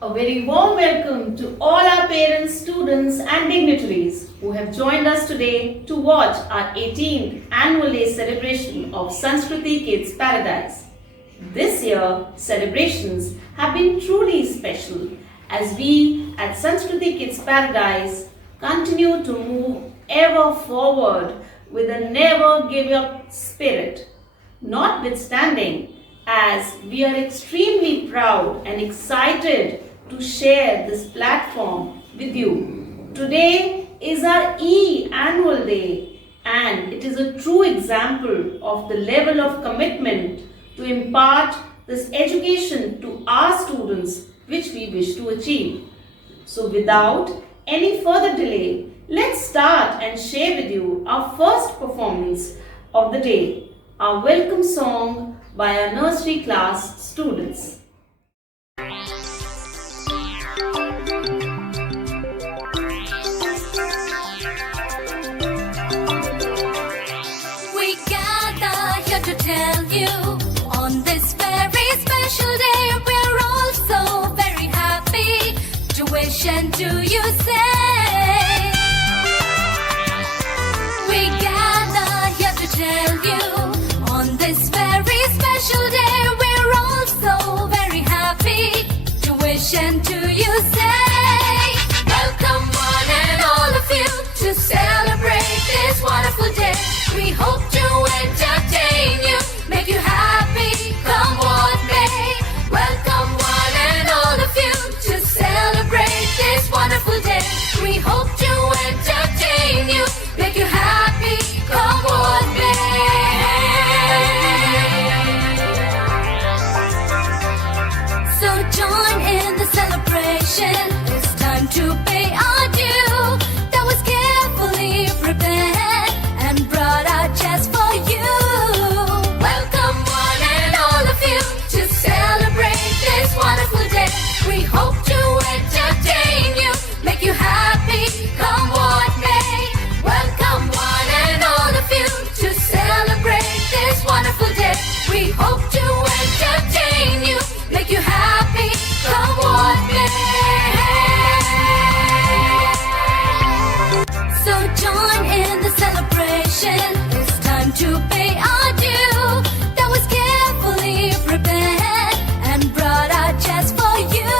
A very warm welcome to all our parents, students and dignitaries who have joined us today to watch our 18th annual day celebration of Sanskriti Kids Paradise. This year, celebrations have been truly special as we at Sanskriti Kids Paradise continue to move ever forward with a never give up spirit. Notwithstanding, as we are extremely proud and excited to share this platform with you. Today is our annual day and it is a true example of the level of commitment to impart this education to our students which we wish to achieve. So without any further delay, let's start and share with you our first performance of the day, our welcome song by our nursery class students. We gather here to tell you on this very special day we're all so very happy to wish and to you say. We gather here to tell you on this very special day we're all so very happy to wish and to you say. Welcome one and all of you to celebrate this wonderful day. We hope to entertain you, make you happy, come what may. Welcome one and all of you to celebrate this wonderful day. We hope to entertain you, make you happy, come what may. So join in the celebration, it's time to pay our due. That was carefully prepared and brought out just for you. Welcome one and all of you to celebrate this wonderful day. We hope to entertain you, make you happy, come what may. Welcome one and all of you to celebrate this wonderful day. We hope to entertain you, make you happy, come what may. So join in the celebration, it's time to pay our due. That was carefully prepared and brought out just for you.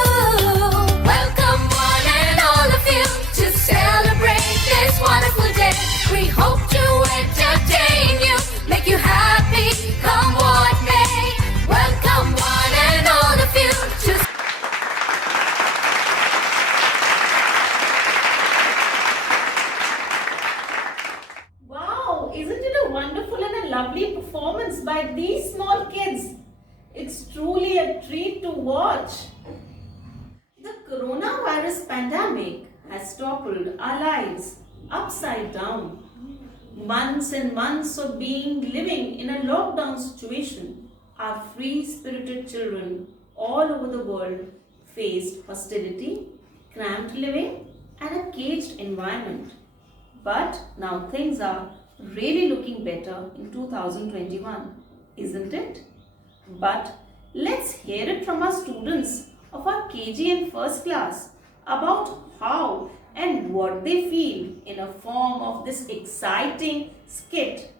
Welcome one and all of you to celebrate this wonderful day. We hope to entertain you, make you happy, come what may. Welcome one and all of you to Wow, isn't it a wonderful and a lovely performance by these small kids? It's truly a treat to watch. The coronavirus pandemic has toppled our lives upside down. Months and months of living in a lockdown situation, our free-spirited children all over the world faced hostility, cramped living and a caged environment. But now things are really looking better in 2021, isn't it? But let's hear it from our students of our KG and first class about how and what they feel in a form of this exciting skit.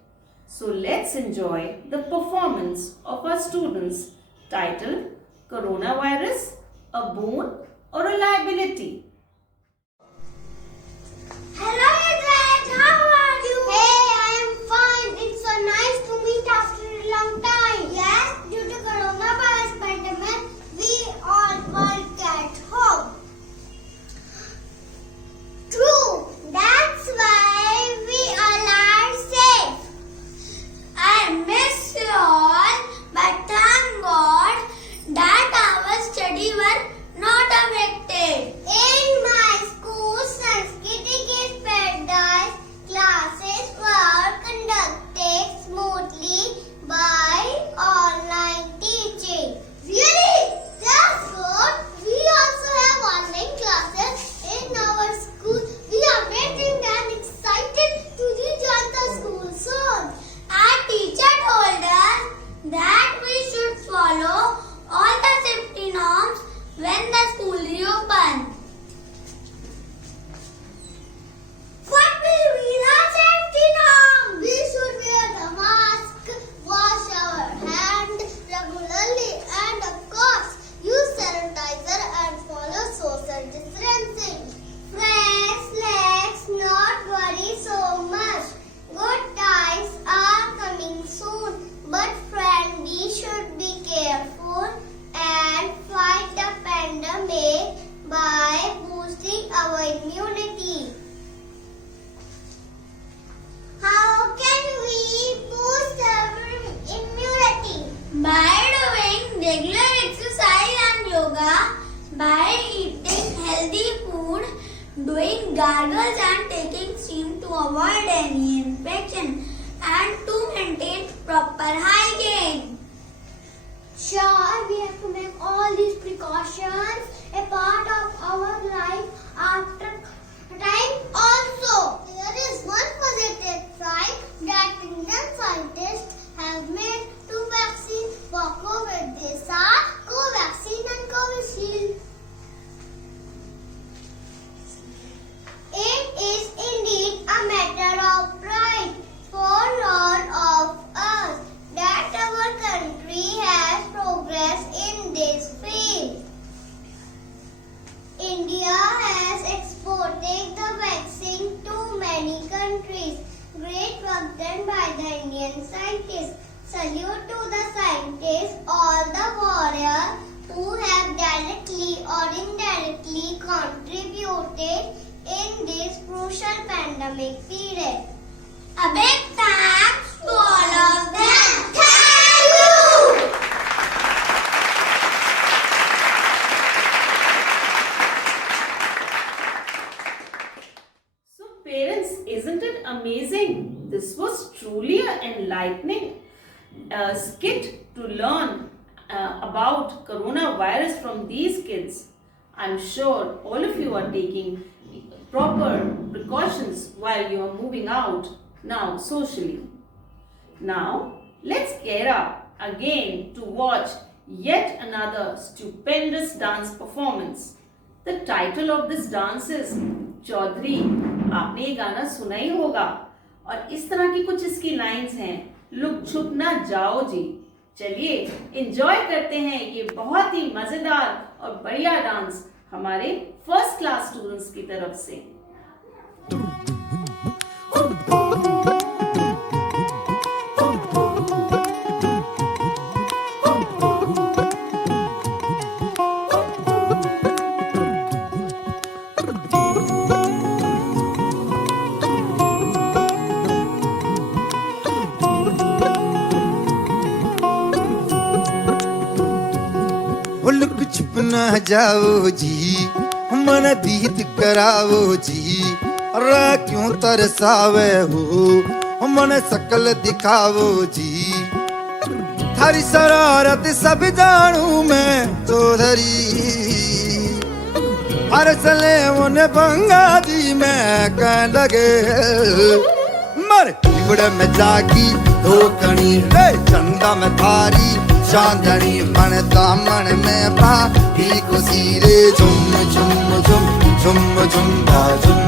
So let's enjoy the performance of our students titled Coronavirus, a Boon or a Liability? Hello, Yajraj. How are you? Hey, I am fine. It's so nice to meet after a long time. Yes, due to coronavirus pandemic, we all work at home. True. That's why we all are safe. I miss you all, but thank God that our study were not affected. In our immunity. How can we boost our immunity? By doing regular exercise and yoga, by eating healthy food, doing gargles and taking steam to avoid any infection, and to maintain proper hygiene. Sure, we have to make all these precautions a part of our life after time also. There is one positive side that Indian scientists have made two vaccines for COVID. These are Covaxin and Covishield. It is indeed a matter of pride for all of us that our country has progressed in this field. India has exported the vaccine to many countries. Great work done by the Indian scientists. Salute to the scientists, all the warriors who have directly or indirectly contributed in this crucial pandemic period. A big thanks to all of them. Thank you! So parents, isn't it amazing? This was truly an enlightening skit to learn about coronavirus from these kids. I'm sure all of you are taking proper precautions while you are moving out now socially. Now let's get up again to watch yet another stupendous dance performance. The title of this dance is Chaudhary. आपने ये गाना सुना ही होगा और इस तरह की कुछ इसकी लाइंस हैं, लुक छुप ना जाओ जी. चलिए एंजॉय करते हैं ये बहुत ही मजेदार और बढ़िया डांस हमारे फर्स्ट क्लास स्टूडेंट्स की तरफ से. लुक छुप ना जाओ जी, मन दीद कराओ जी. रा क्यों तरसावे हो, मन सकल दिखाओ जी. थारी शरारत सब जानू मैं चौधरी. हर सले उन्हें पंगा दी मैं कह लगे. मर बिगड़ में जागी धोकनी रे चंदा में थारी चांदनी. मन दामन में बाकी खुशी रे. झुम झुम झुम झुम झुम झुम.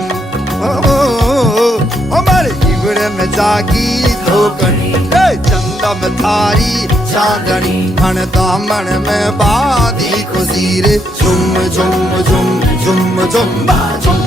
ओ मारे बिगड़ में जागी धोकनी रे चंदा में थारी चांदनी. मन दामन में बाकी खुशी रे. झुम झुम झुम झुम झुम झुम.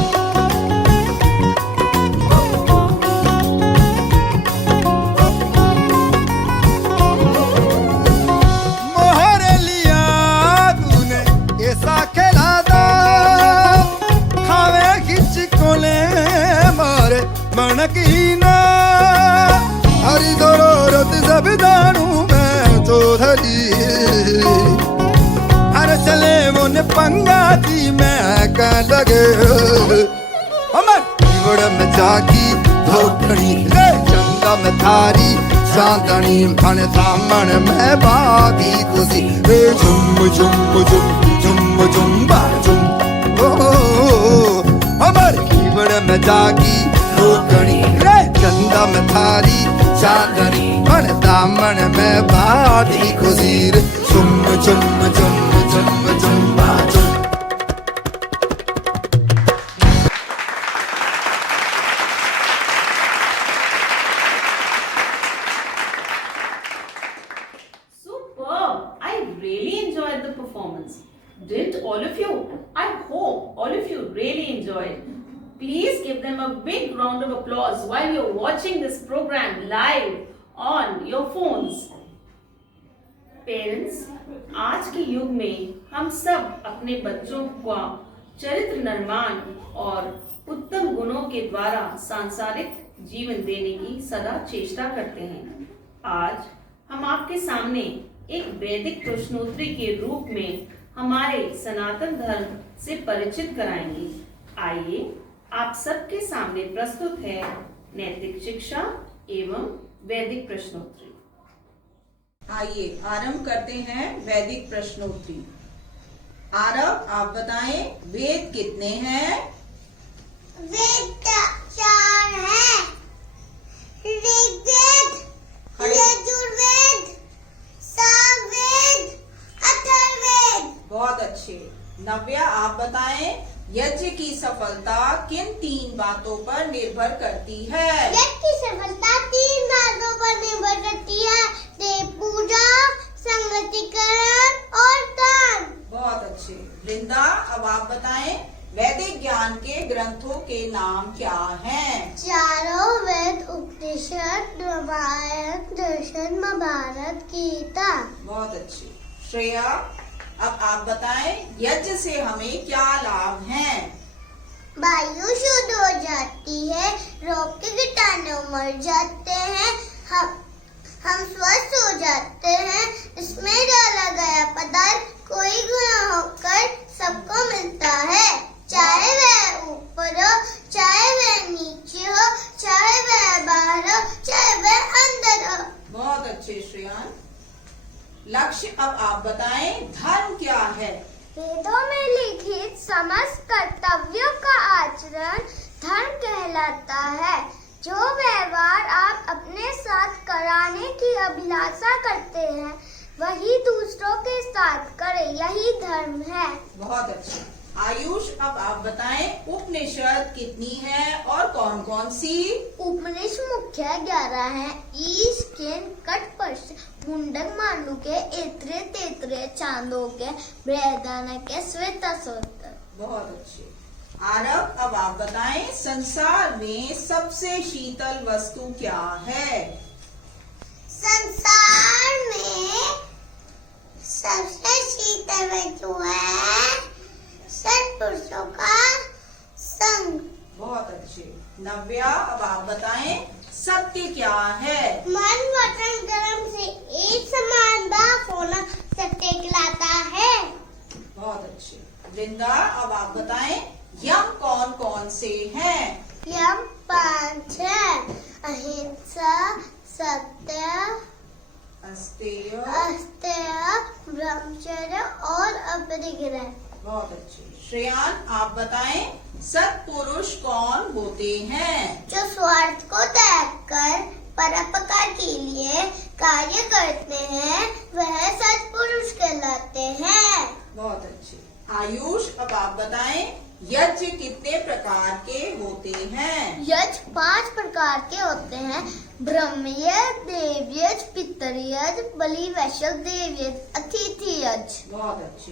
मनकीना हरी जरूरत सब जानू मैं चौधरी. हर चले मुन पंगा दी मैं कह लगे. हमर बिगड़ में जागी धोकनी रे चंदा में थारी चांदनी. मन दामन में बागी खुशी रे. झुम झुम झुम झुम झुम झुम. हमर बिगड़ में जागी धोकनी रे चंदा में थारी चांदनी. मन दामन में बाधी खुशी रे. झुम झुम झुम झुम झुम झुम. Superb! I really enjoyed the performance. Didn't all of you? I hope all of you really enjoyed. Please give them a big round of applause while you're watching this program live on your phones. Parents, आज के युग में हम सब अपने बच्चों का चरित्र निर्माण और उत्तम गुणों के द्वारा सांसारिक जीवन देने की सदा चेष्टा करते हैं। आज हम आपके सामने एक वैदिक प्रश्नोत्तरी के रूप में हमारे सनातन धर्म से परिचित कराएंगे। आइए आप सबके सामने प्रस्तुत है नैतिक शिक्षा एवं वैदिक प्रश्नोत्तरी। आइए आरंभ करते हैं वैदिक प्रश्नोत्तरी। आरव, आप बताएं वेद कितने हैं? वेद 4 है। ऋग्वेद, यजुर्वेद, सामवेद, अथर्ववेद। बहुत अच्छे। नव्या, आप बताएं यज्ञ की सफलता किन 3 बातों पर निर्भर करती है? यज्ञ की सफलता 3 बातों पर निर्भर करती है। देव पूजा, संगतिकरण और दान। बहुत अच्छे। वृंदा, अब आप बताएं वैदिक ज्ञान के ग्रंथों के नाम क्या हैं? चारों वेद, उपनिषद, रामायण, दर्शन, महाभारत, गीता। बहुत अच्छे। श्रेया, अब आप बताएं यज्ञ से हमें क्या लाभ हैं? वायु शुद्ध हो जाती है, रोग के कीटाणु मर जाते हैं, हम स्वस्थ हो जाते हैं। इसमें डाला गया पदार्थ कोई गुना होकर सबको मिलता है, चाहे वह ऊपर हो, चाहे वह नीचे हो, चाहे वह बाहर हो, चाहे वह अंदर हो। बहुत अच्छे श्रेयान। लक्ष्य, अब आप बताएं धर्म क्या है? वेदों में लिखित समस्त कर्तव्यों का आचरण धर्म कहलाता है। जो व्यवहार आप अपने साथ कराने की अभिलाषा करते हैं वही दूसरों के साथ करें, यही धर्म है। बहुत अच्छा। आयुष, अब आप बताएं उपनिषद कितनी है और कौन कौन सी? उपनिषद मुख्य 11 है। ईश, केन, कटपक्ष, मुंडक, मांडुक्य, ऐत्रेय, तैत्तिरीय, चांदोक्य, बृहदारण्यक, श्वेतसूत्र। बहुत अच्छे। आरव, अब आप बताएं संसार में सबसे शीतल वस्तु क्या है? संसार में सबसे शीतल वस्तु है सत्पुरुषों का संग। बहुत अच्छे। नव्या, अब आप बताएं सत्य क्या है? मन, वचन, कर्म से एक समान भाव होना सत्य कहलाता है। बहुत अच्छे। वृंदा, अब आप बताएं यम कौन कौन से हैं? यम 5 है। अहिंसा, सत्य, अस्तेय, ब्रह्मचर्य और अपरिग्रह। बहुत अच्छे। श्रेयान, आप बताएं सत्पुरुष कौन होते हैं? जो स्वार्थ को त्याग कर परोपकार के लिए कार्य करते हैं वह सत्पुरुष कहलाते हैं। बहुत अच्छे। आयुष, अब आप बताएं यज्ञ कितने प्रकार के होते हैं? यज्ञ 5 प्रकार के होते हैं। ब्रह्मयज्ञ, देवयज्ञ, पितृयज्ञ, बलि, वैश्य, देवयज्ञ, अतिथि यज्ञ। बहुत अच्छे।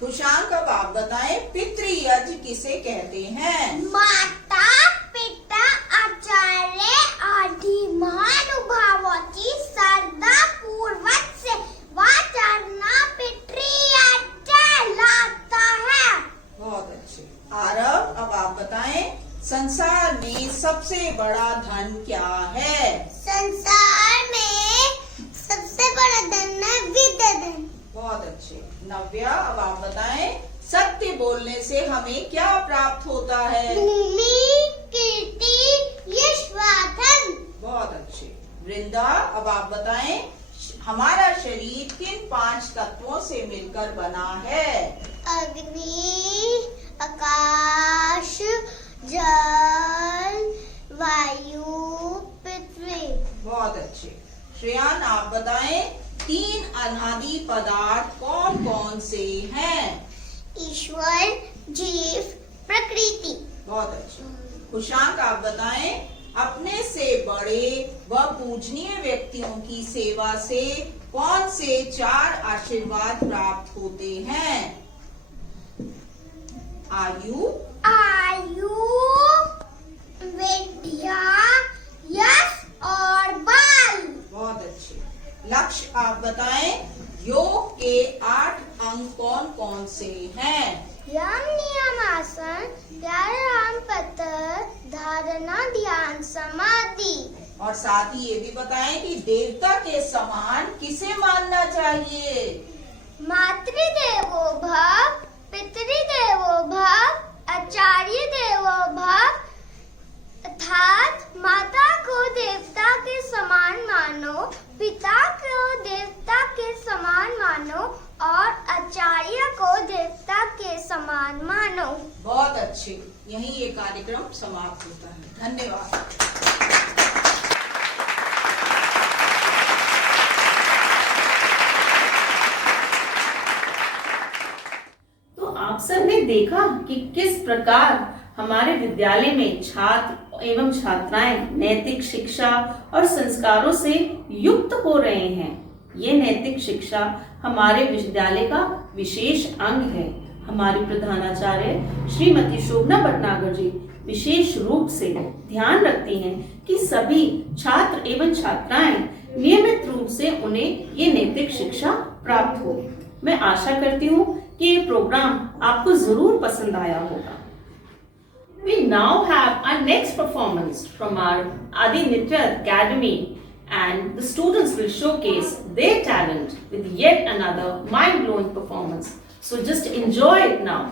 कुशांक, अब आप बताएं पितृयज्ञ किसे कहते हैं? माता, पिता, आचार्य आदि महानुभावों की श्रद्धा पूर्वक सेवा करना पितृयज्ञ कहलाता है। बहुत अच्छे। आरव, अब आप बताएं संसार में सबसे बड़ा धन क्या है? संसार में सबसे बड़ा धन है विद्या धन। बहुत अच्छे। नव्या, अब आप बताएं सत्य बोलने से हमें क्या प्राप्त होता है? भूमि, कीर्ति, यश, धन। बहुत अच्छे। वृंदा, अब आप बताएं हमारा शरीर किन 5 तत्वों से मिलकर बना है? अग्नि, आकाश, जल, वायु, पृथ्वी। बहुत अच्छे। श्रेयान, आप बताएं 3 अनादि पदार्थ कौन कौन से हैं? ईश्वर, जीव, प्रकृति। बहुत अच्छे। कुशांक, आप बताएं अपने से बड़े व पूजनीय व्यक्तियों की सेवा से कौन से 4 आशीर्वाद प्राप्त होते हैं? आयु, विद्या, यश और बल। बहुत अच्छे। लक्ष्य, आप बताएं योग के 8 अंग कौन कौन से हैं? यम, नियम, आसन, व्यायाम पत्र, धारणा, ध्यान, समाधि। और साथ ही ये भी बताएं कि देवता के समान किसे मानना चाहिए? मातृदेवो भव, पितृदेवो भव, आचार्य देवो भव। अर्थात माता को देवता के समान मानो, पिता को देवता के समान मानो और आचार्य को देवता के समान मानो। बहुत अच्छे। यहीं ये कार्यक्रम समाप्त होता है। धन्यवाद। तो आप सब ने देखा कि किस प्रकार हमारे विद्यालय में छात्र एवं छात्राएं नैतिक शिक्षा और संस्कारों से युक्त हो रहे हैं। ये नैतिक शिक्षा हमारे विद्यालय का विशेष अंग है। हमारी प्रधानाचार्य श्रीमती शोभना भटनागर जी विशेष रूप से ध्यान रखती हैं कि सभी छात्र एवं छात्राएं नियमित रूप से उन्हें ये नैतिक शिक्षा प्राप्त हो। मैं आशा करती हूँ कि ये प्रोग्राम आपको जरूर पसंद आया होगा। We now have our next performance from our Adi Nitya Academy, and the students will showcase their talent with yet another mind-blowing performance. So just enjoy it now.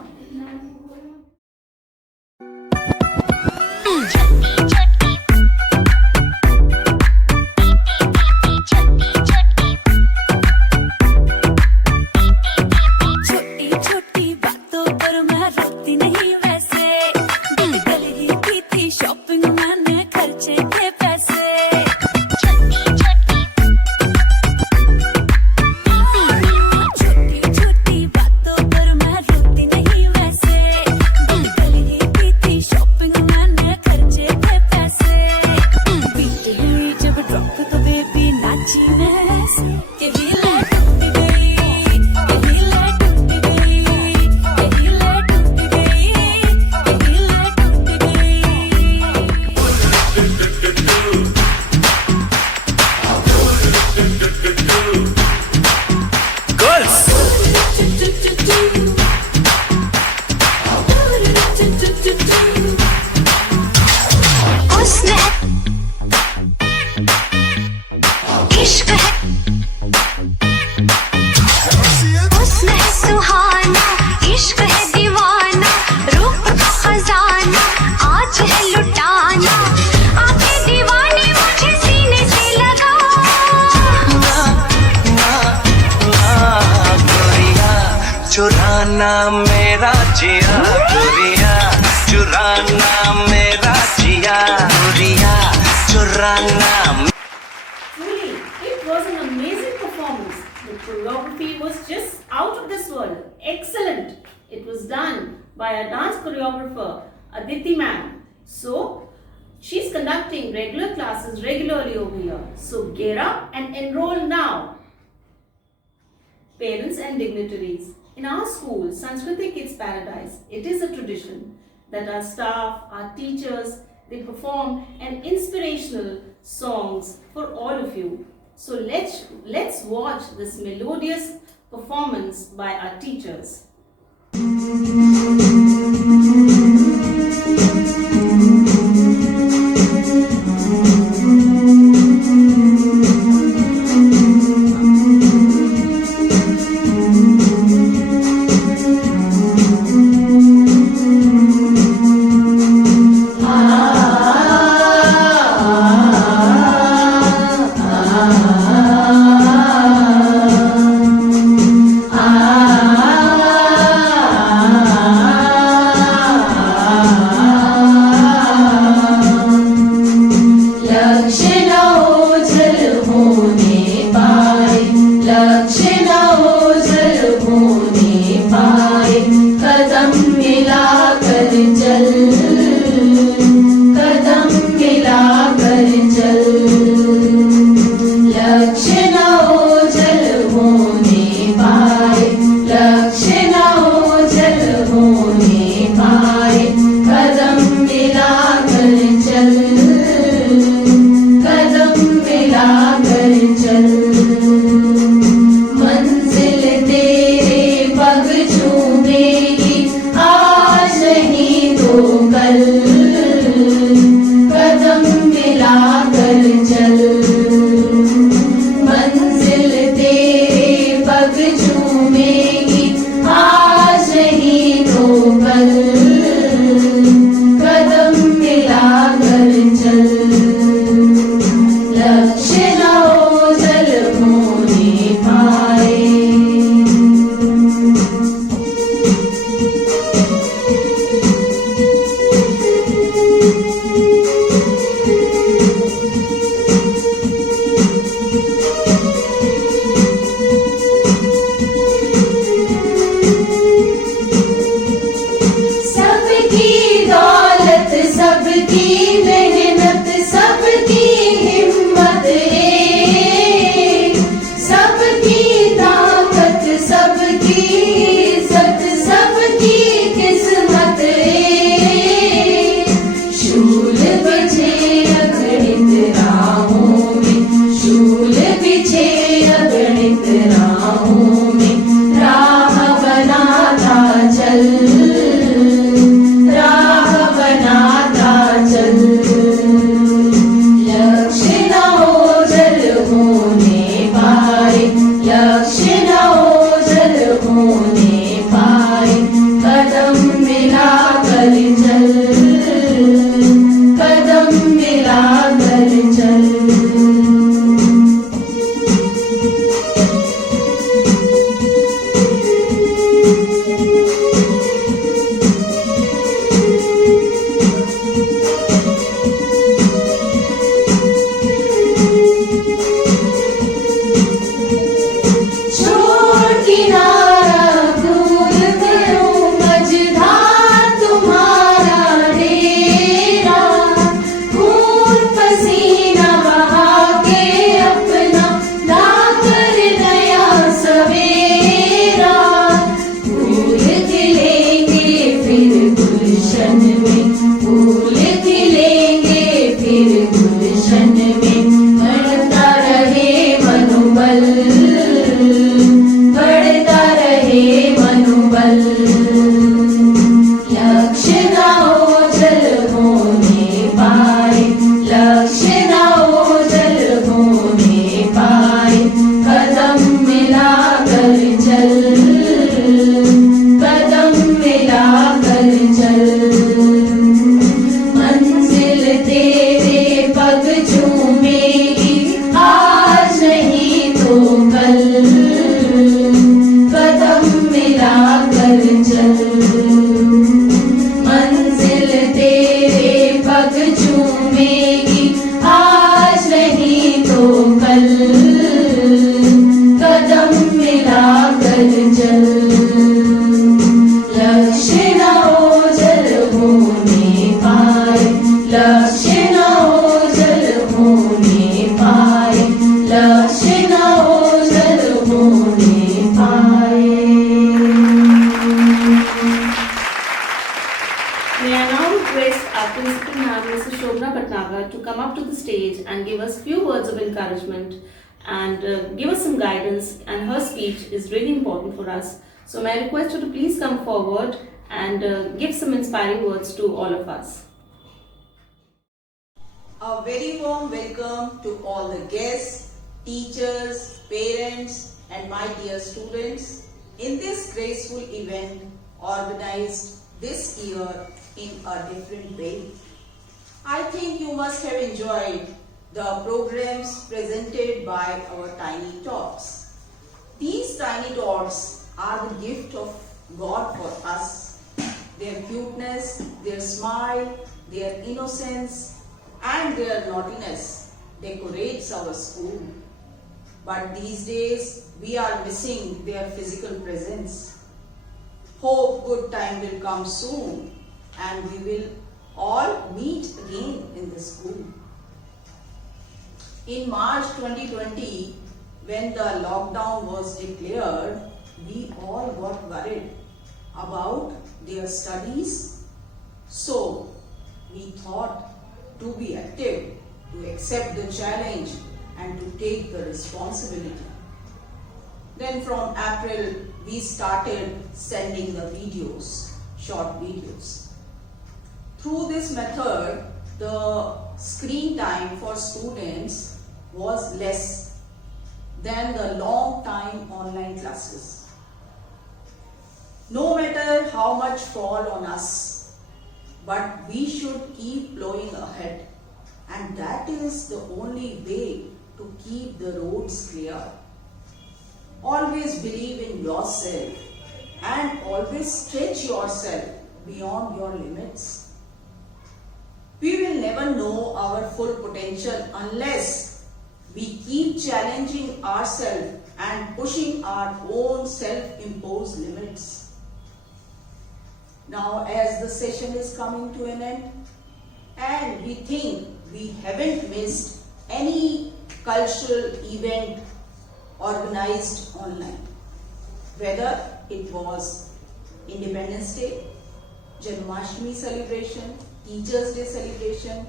चुराना मेरा जिया चुरिया, चुराना मेरा जिया चुरिया, चुराना। Truly, it was an amazing performance. The choreography was just out of this world. Excellent. It was done by a dance choreographer, Aditi ma'am. So, she's conducting regular classes regularly over here. So, gear up and enroll now. Parents and dignitaries. In our school, Sanskriti Kids Paradise, it is a tradition that our staff, our teachers, they perform an inspirational songs for all of you. So let's watch this melodious performance by our teachers. चल मंजिल तेरे पग चूमेगी आज नहीं तो कल कदम मिला कर चल मंजिल तेरे पग चूमेगी आज नहीं तो कल कदम मिला कर चल लक्ष्य न ओझल होने पाए लक्ष्य न ओझल होने पाए लक्ष्य न ओझल होने पाए. May I now request our principal ma'am, Mrs. Shobna Bhatnagar, to come up to the stage and give us few words of encouragement and give us some guidance, and her speech is really important for us. So may I request her to please come forward and give some inspiring words to all of us. A very warm welcome to all the guests, teachers, parents, and my dear students in this graceful event organized this year in a different way. I think you must have enjoyed the programs presented by our tiny tots. These tiny tots are the gift of God for us. Their cuteness, their smile, their innocence, and their naughtiness decorates our school. But these days we are missing their physical presence. Hope good time will come soon and we will all meet again in the school. In March 2020, when the lockdown was declared, we all got worried about their studies. So we thought to be active, to accept the challenge and to take the responsibility. Then from April, we started sending the videos, short videos. Through this method, the screen time for students was less than the long time online classes. No matter how much fall on us, but we should keep plowing ahead, and that is the only way to keep the roads clear. Always believe in yourself and always stretch yourself beyond your limits. We will never know our full potential unless we keep challenging ourselves and pushing our own self-imposed limits. Now, as the session is coming to an end, and we think we haven't missed any cultural event organized online, whether it was Independence Day, Janmashtami celebration, Teachers' Day celebration,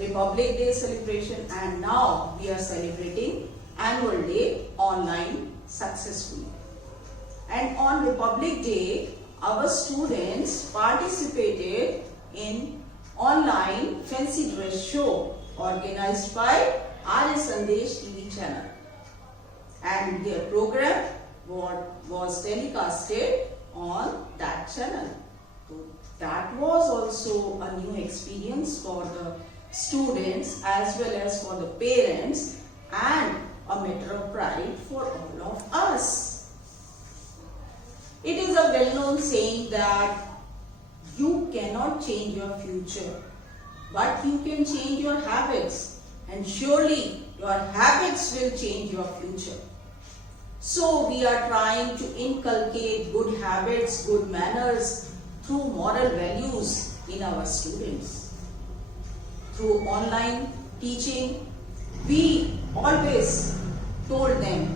Republic Day celebration, and now we are celebrating Annual Day online successfully. And on Republic Day, our students participated in online fancy dress show organized by Arya Sandesh TV channel, and their program was telecasted on that channel. So that was also a new experience for the students as well as for the parents, and a matter of pride for all of us. It is a well-known saying that you cannot change your future, but you can change your habits, and surely your habits will change your future. So we are trying to inculcate good habits, good manners through moral values in our students. Through online teaching, we always told them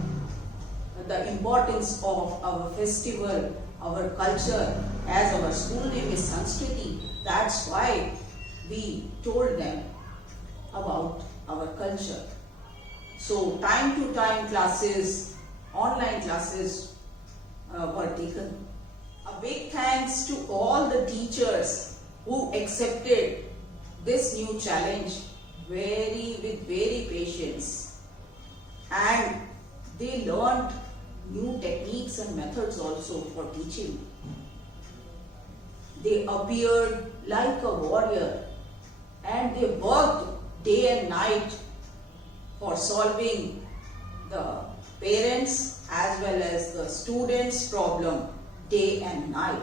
the importance of our festival, our culture, as our school name is Sanskriti. That's why we told them about our culture. So time to time classes, online classes were taken. A big thanks to all the teachers who accepted this new challenge with very patience, and they learned new techniques and methods also for teaching. They appeared like a warrior and they worked day and night for solving the parents as well as the students' problem day and night.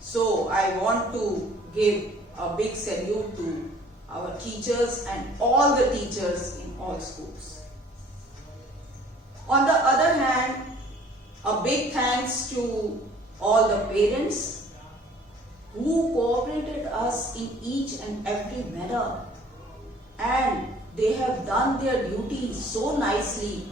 So I want to give a big salute to our teachers and all the teachers in all schools. On the other hand, a big thanks to all the parents who cooperated us in each and every matter, and they have done their duty so nicely,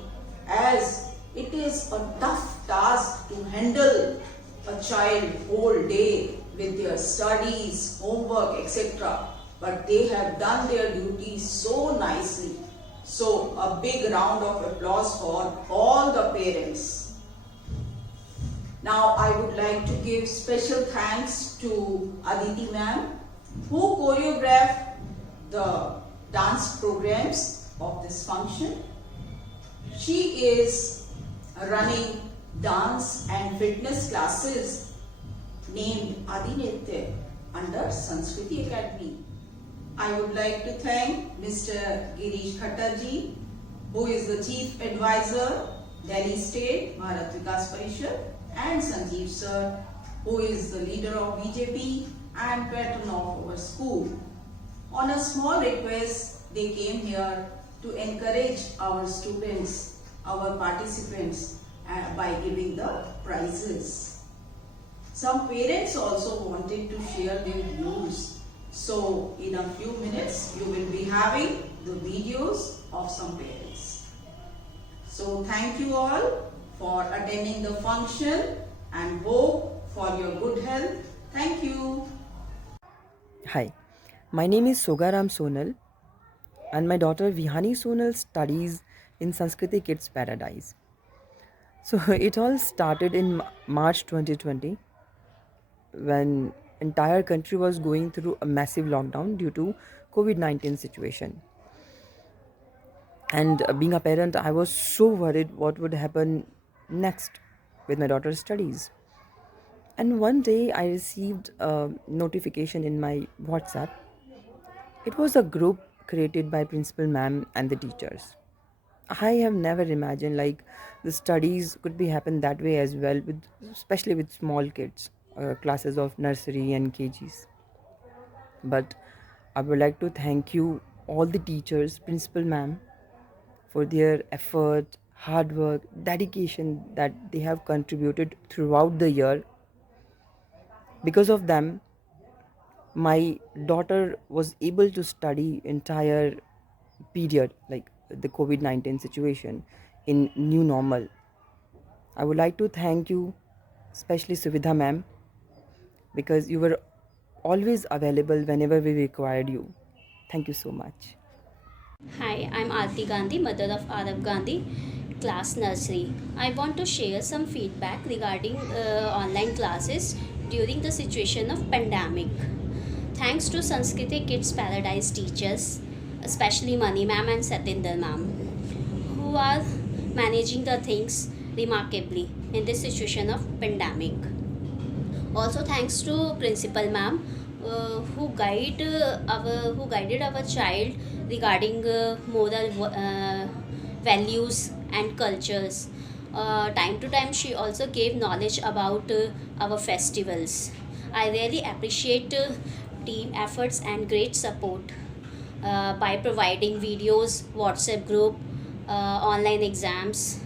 as it is a tough task to handle a child whole day with their studies, homework, etc. But they have done their duty so nicely. So a big round of applause for all the parents. Now I would like to give special thanks to Aditi ma'am, who choreographed the dance programs of this function. She is running dance and fitness classes named Adinitya under Sanskriti Academy. I would like to thank Mr. Girish Khattarji, who is the Chief Advisor, Delhi State Bharat Vikas Parishad, and Sanjeev sir, who is the leader of BJP and patron of our school. On a small request, they came here to encourage our students, our participants, by giving the prizes. Some parents also wanted to share their views. So in a few minutes, you will be having the videos of some parents. So thank you all for attending the function and hope for your good health. Thank you. Hi, my name is Sogaram Sonal and my daughter Vihani Sonal studies in Sanskriti Kids Paradise. So it all started in March 2020 when entire country was going through a massive lockdown due to COVID-19 situation. And being a parent, I was so worried what would happen next with my daughter's studies. And one day I received a notification in my WhatsApp. It was a group created by principal ma'am and the teachers. I have never imagined like the studies could be happen that way as well, with especially with small kids, classes of nursery and KGs. But I would like to thank you all the teachers, principal ma'am, for their effort, hard work, dedication that they have contributed throughout the year. Because of them, my daughter was able to study entire period, like the COVID-19 situation, in new normal. I would like to thank you, especially Suvidha ma'am, because you were always available whenever we required you. Thank you so much. Hi, I'm Aarti Gandhi, mother of Arav Gandhi, class nursery. I want to share some feedback regarding online classes during the situation of pandemic. Thanks to Sanskriti Kids Paradise teachers, especially Mani ma'am and Satinder ma'am, who are managing the things remarkably in this situation of pandemic. Also thanks to principal ma'am who guided our child regarding moral values and cultures. Time to time she also gave knowledge about our festivals. I really appreciate team efforts and great support by providing videos, WhatsApp group, online exams.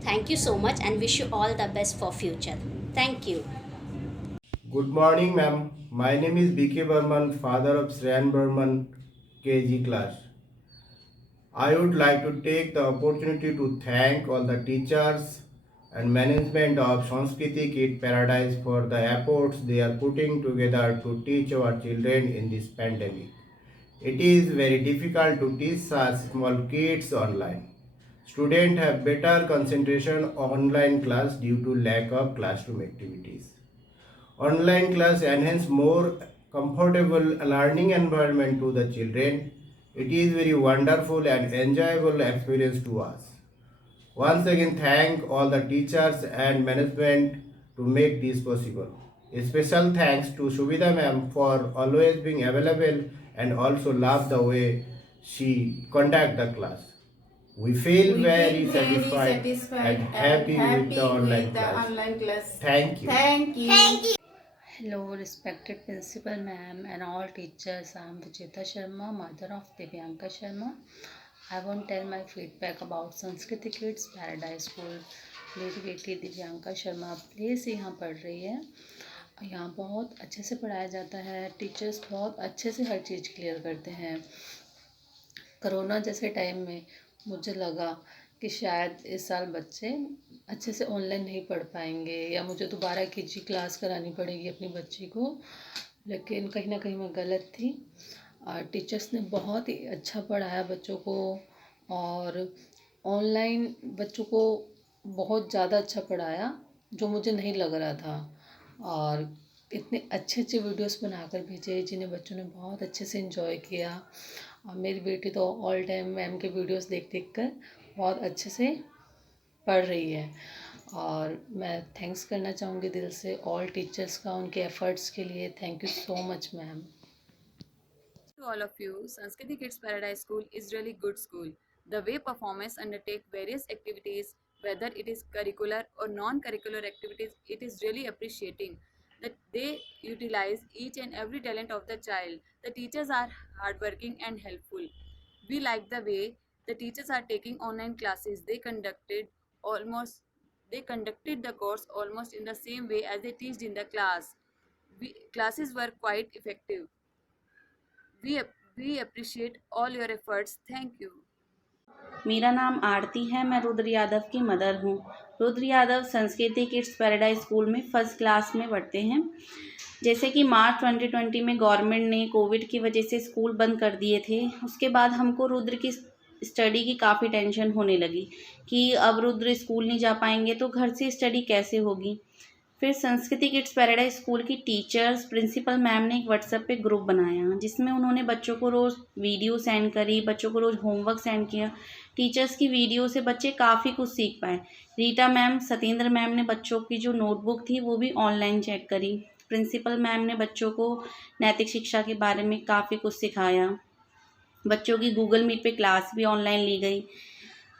Thank you so much and wish you all the best for future. Thank you. Good morning, ma'am. My name is B.K. Burman, father of Shreyan Burman, KG class. I would like to take the opportunity to thank all the teachers and management of Sanskriti Kid Paradise for the efforts they are putting together to teach our children in this pandemic. It is very difficult to teach such small kids online. Students have better concentration online class due to lack of classroom activities. Online class enhance more comfortable learning environment to the children. It is very wonderful and enjoyable experience to us. Once again, thank all the teachers and management to make this possible. Special thanks to Shubhida ma'am for always being available and also love the way she conduct the class. We feel very satisfied and happy with the online class. Thank you. Hello, respected principal ma'am and all teachers. I am Vijeta Sharma, mother of Divyanka Sharma. I want to tell my feedback about Sanskriti Kids Paradise School. मेरी बेटी Divyanka Sharma play से यहाँ पढ़ रही है। यहाँ बहुत अच्छे से पढ़ाया जाता है, टीचर्स बहुत अच्छे से हर चीज़ क्लियर करते हैं। कोरोना जैसे टाइम में मुझे लगा कि शायद इस साल बच्चे अच्छे से ऑनलाइन नहीं पढ़ पाएंगे या मुझे दोबारा केजी क्लास करानी पड़ेगी अपनी बच्ची को, लेकिन कहीं ना कहीं मैं गलत थी। टीचर्स ने बहुत ही अच्छा पढ़ाया बच्चों को और ऑनलाइन बच्चों को बहुत ज़्यादा अच्छा पढ़ाया जो मुझे नहीं लग रहा था, और इतने अच्छे अच्छे वीडियोस बनाकर भेजे जिन्हें बच्चों ने बहुत अच्छे से एंजॉय किया। और मेरी बेटी तो ऑल टाइम मैम के वीडियोस देख देख कर बहुत अच्छे से पढ़ रही है। और मैं थैंक्स करना चाहूँगी दिल से ऑल टीचर्स का उनके एफर्ट्स के लिए। Thank you so much ma'am. To all of you, Sanskriti Kids Paradise School is really good school. The way performers undertake various activities, whether it is curricular or non-curricular activities, it is really appreciating that they utilize each and every talent of the child. The teachers are hardworking and helpful. We like the way the teachers are taking online classes. They conducted the course almost in the same way as they teached in the class. Classes were quite effective. We appreciate all your efforts. Thank you. मेरा नाम आरती है, मैं रुद्र यादव की mother हूँ। रुद्र यादव संस्कृति kids paradise school में first class में पढ़ते हैं। जैसे कि मार्च 2020 में गवर्नमेंट ने कोविड की वजह से स्कूल बंद कर दिए थे, उसके बाद हमको रुद्र की स्टडी की काफ़ी टेंशन होने लगी कि अब रुद्र स्कूल नहीं जा पाएंगे तो घर से स्टडी कैसे होगी। फिर संस्कृति किड्स पैराडाइज स्कूल की टीचर्स प्रिंसिपल मैम ने एक व्हाट्सएप पे ग्रुप बनाया जिसमें उन्होंने बच्चों को रोज़ वीडियो सेंड करी, बच्चों को रोज़ होमवर्क सेंड किया। टीचर्स की वीडियो से बच्चे काफ़ी कुछ सीख पाए। रीटा मैम, सतेंद्र मैम ने बच्चों की जो नोटबुक थी वो भी ऑनलाइन चेक करी। प्रिंसिपल मैम ने बच्चों को नैतिक शिक्षा के बारे में काफ़ी कुछ सिखाया। बच्चों की गूगल मीट पे क्लास भी ऑनलाइन ली गई।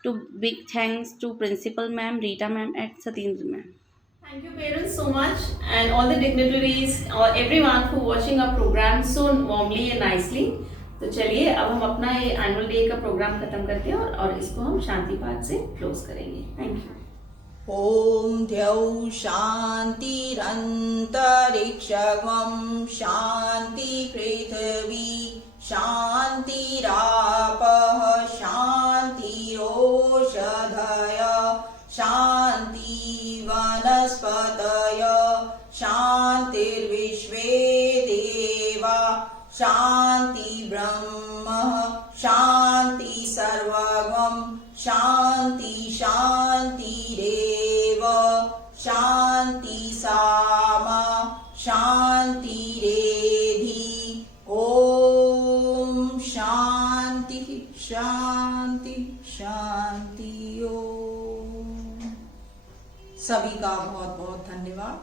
Two big thanks to principal ma'am, Rita ma'am and Satendra ma'am. Thank you parents so much and all the dignitaries or everyone for watching our program so warmly and nicely. तो चलिए अब हम अपना ये एनुअल डे का programme खत्म करते हैं और इसको हम शांति पाठ से क्लोज करेंगे। Thank you. ॐ द्यौ शान्तिरन्तरिक्षं शान्ति पृथिवी शान्तिरापः शान्तिरोषधय शान्ति वनस्पतय शान्तिर्विश्वे देवा शान्ति ब्रह्म शान्ति सर्वगं शान्ति शान्तिरेव शान्ति सामा शान्तिरेधि। ॐ शान्ति शान्ति शान्ति। ओम सभी का बहुत बहुत धन्यवाद।